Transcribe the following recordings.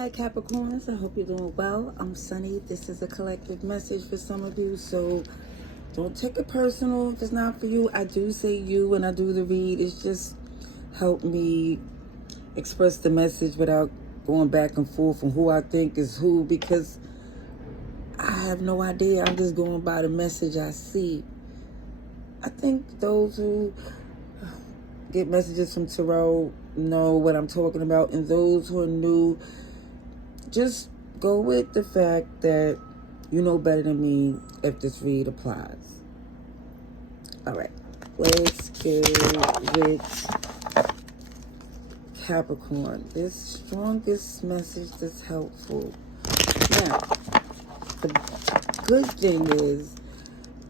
Hi Capricorns, I hope you're doing well. I'm Sunny. This is a collective message for some of you, so don't take it personal if it's not for you. I do say you when I do the read. It's just help me express the message without going back and forth on who I think is who, because I have no idea. I'm just going by the message I see. I think those who get messages from tarot know what I'm talking about, and those who are new, just go with the fact that you know better than me if this read applies. All right, let's get with Capricorn. This strongest message that's helpful. Now, the good thing is,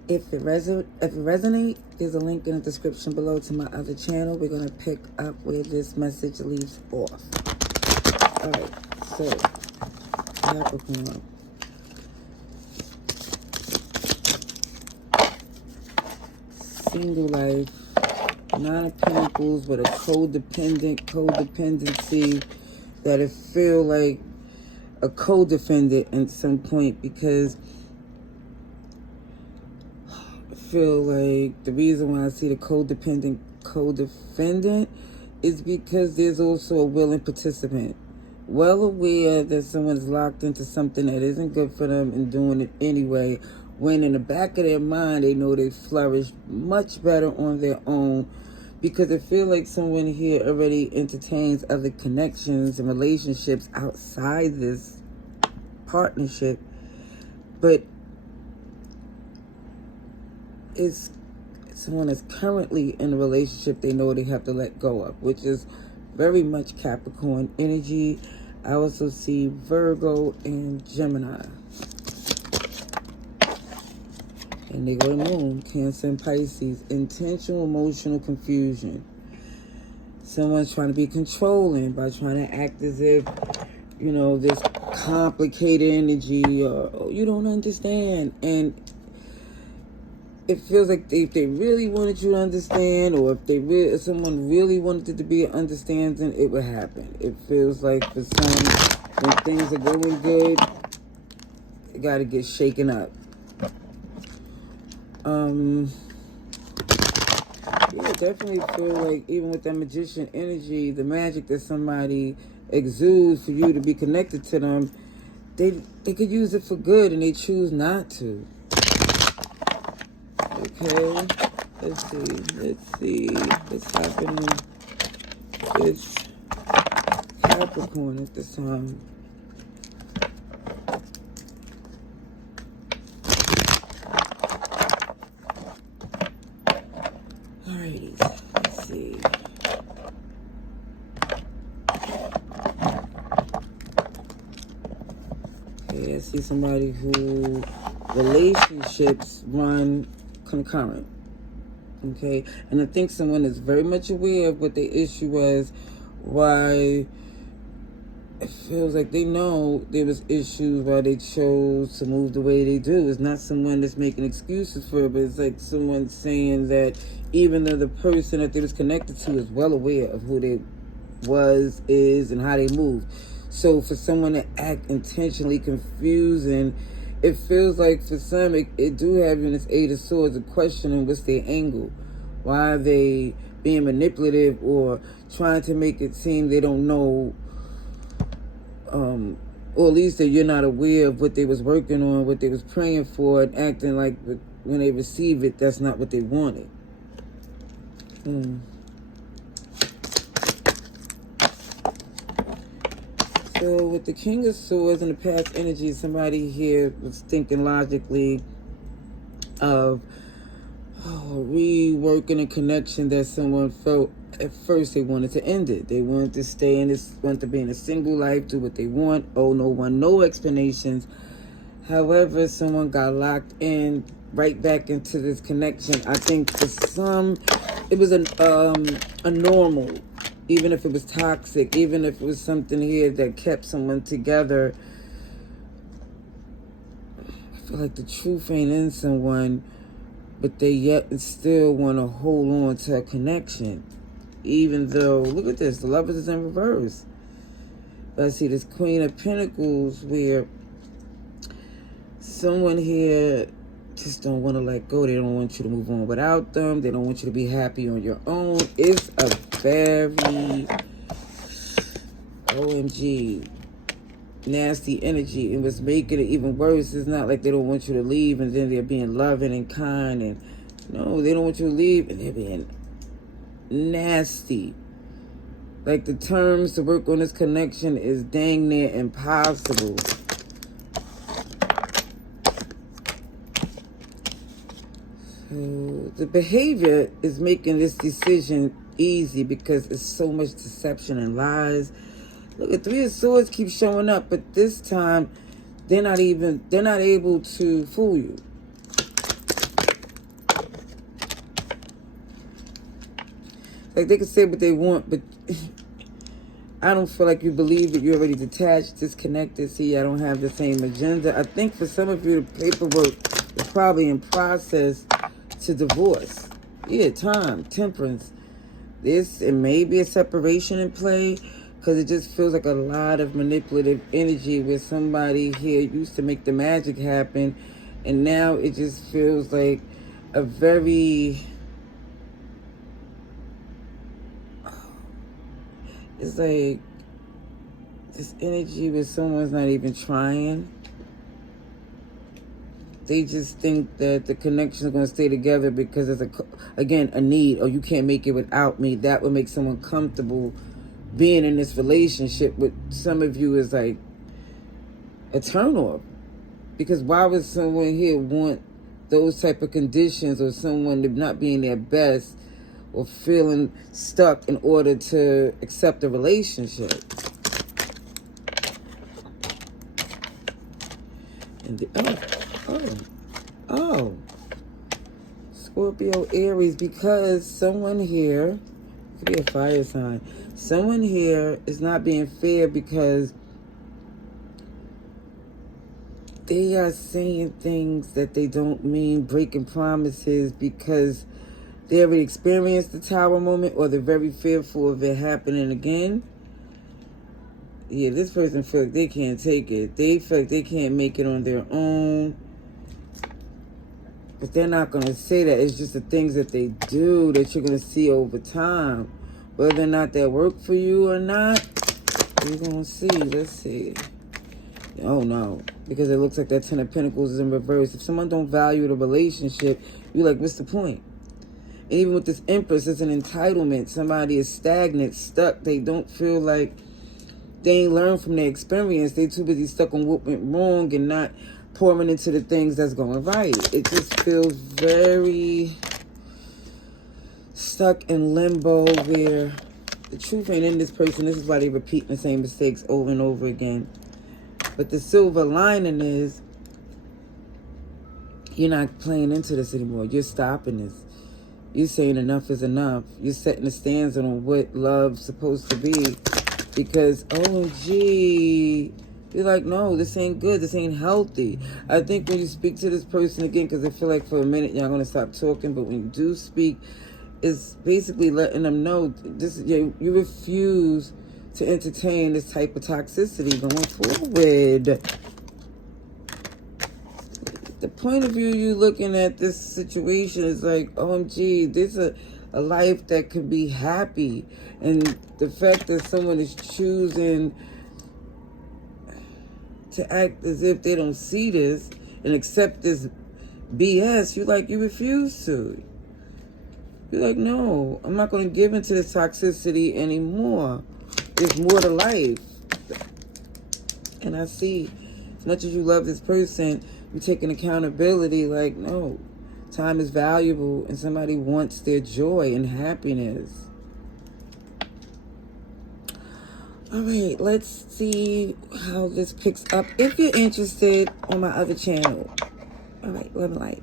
if it resonates, there's a link in the description below to my other channel. We're going to pick up where this message leaves off. All right, so Capricorn. Single life, Nine of Pentacles with a codependency that it feel like a codependent at some point, because I feel like the reason why I see the codependent is because there's also a willing participant, well aware that someone's locked into something that isn't good for them and doing it anyway, when in the back of their mind they know they flourish much better on their own, because I feel like someone here already entertains other connections and relationships outside this partnership, but it's someone that's currently in a relationship they know they have to let go of, which is very much Capricorn energy. I also see Virgo and Gemini. And they go to Moon, Cancer and Pisces. Intentional emotional confusion. Someone's trying to be controlling by trying to act as if, you know, this complicated energy, or oh, you don't understand. And it feels like if they really wanted you to understand, or if someone really wanted it to be an understanding, it would happen. It feels like for some, when things are going good, it got to get shaken up. Yeah, definitely feel like even with that magician energy, the magic that somebody exudes for you to be connected to them, they could use it for good and they choose not to. Okay, let's see what's happening with Capricorn at this time. Alrighty, let's see. Okay, I see somebody who relationships run concurrent. Okay, and I think someone is very much aware of what the issue was, why it feels like they know there was issues why they chose to move the way they do. It's not someone that's making excuses for it, but it's like someone saying that even though the person that they was connected to is well aware of who they is, and how they move. So for someone to act intentionally confusing, it feels like for some, it do have in its Eight of Swords a questioning what's their angle. Why are they being manipulative or trying to make it seem they don't know, or at least that you're not aware of what they was working on, what they was praying for, and acting like when they receive it, that's not what they wanted. So with the King of Swords and the past energy, somebody here was thinking logically of reworking a connection that someone felt at first they wanted to end it. They wanted to stay in this, wanted to be in a single life, do what they want, owe no one no explanations. However, someone got locked in right back into this connection. I think for some, it was a normal, even if it was toxic, even if it was something here that kept someone together. I feel like the truth ain't in someone, but they yet still want to hold on to a connection. Even though, look at this, the Lovers is in reverse. But I see this Queen of Pentacles where someone here just don't want to let go. They don't want you to move on without them. They don't want you to be happy on your own. It's a very OMG nasty energy. And what's making it even worse is not like they don't want you to leave and then they're being loving and kind. And no, they don't want you to leave and they're being nasty. Like the terms to work on this connection is dang near impossible. So the behavior is making this decision easy because it's so much deception and lies. Look, at Three of Swords keeps showing up, but this time they're not able to fool you. Like they can say what they want, but I don't feel like you believe that you're already detached, disconnected. See, I don't have the same agenda. I think for some of you, the paperwork is probably in process to divorce. Yeah, time, temperance. It may be a separation in play because it just feels like a lot of manipulative energy where somebody here used to make the magic happen and now it just feels like a very... It's like this energy where someone's not even trying. They just think that the connection is going to stay together because there's, a need. Or you can't make it without me. That would make someone comfortable being in this relationship with some of you is like a turn off. Because why would someone here want those type of conditions or someone not being their best or feeling stuck in order to accept a relationship? And Scorpio, Aries, because someone here, it could be a fire sign, someone here is not being fair because they are saying things that they don't mean, breaking promises because they already experienced the tower moment or they're very fearful of it happening again. Yeah, this person feels like they can't take it. They feel like they can't make it on their own. But they're not going to say that. It's just the things that they do that you're going to see over time. Whether or not they work for you or not, we're going to see. Let's see. Oh, no. Because it looks like that Ten of Pentacles is in reverse. If someone don't value the relationship, you're like, what's the point? And even with this Empress, it's an entitlement. Somebody is stagnant, stuck. They don't feel like they ain't learned from their experience. They too busy stuck on what went wrong and not pouring into the things that's going right. It just feels very stuck in limbo where the truth ain't in this person. This is why they repeat the same mistakes over and over again. But the silver lining is you're not playing into this anymore. You're stopping this. You're saying enough is enough. You're setting the stands on what love's supposed to be. Because, OMG, you're like, no, this ain't good. This ain't healthy. I think when you speak to this person again, because I feel like for a minute y'all going to stop talking, but when you do speak, it's basically letting them know this. You refuse to entertain this type of toxicity going forward. The point of view you looking at this situation is like, OMG, there's a life that could be happy. And the fact that someone is choosing to act as if they don't see this and accept this BS, you refuse to. You're like, no, I'm not going to give into this toxicity anymore. There's more to life. And I see, as much as you love this person, you're taking accountability, like, no, time is valuable and somebody wants their joy and happiness. All right, let's see how this picks up. If you're interested on my other channel. All right, love and light.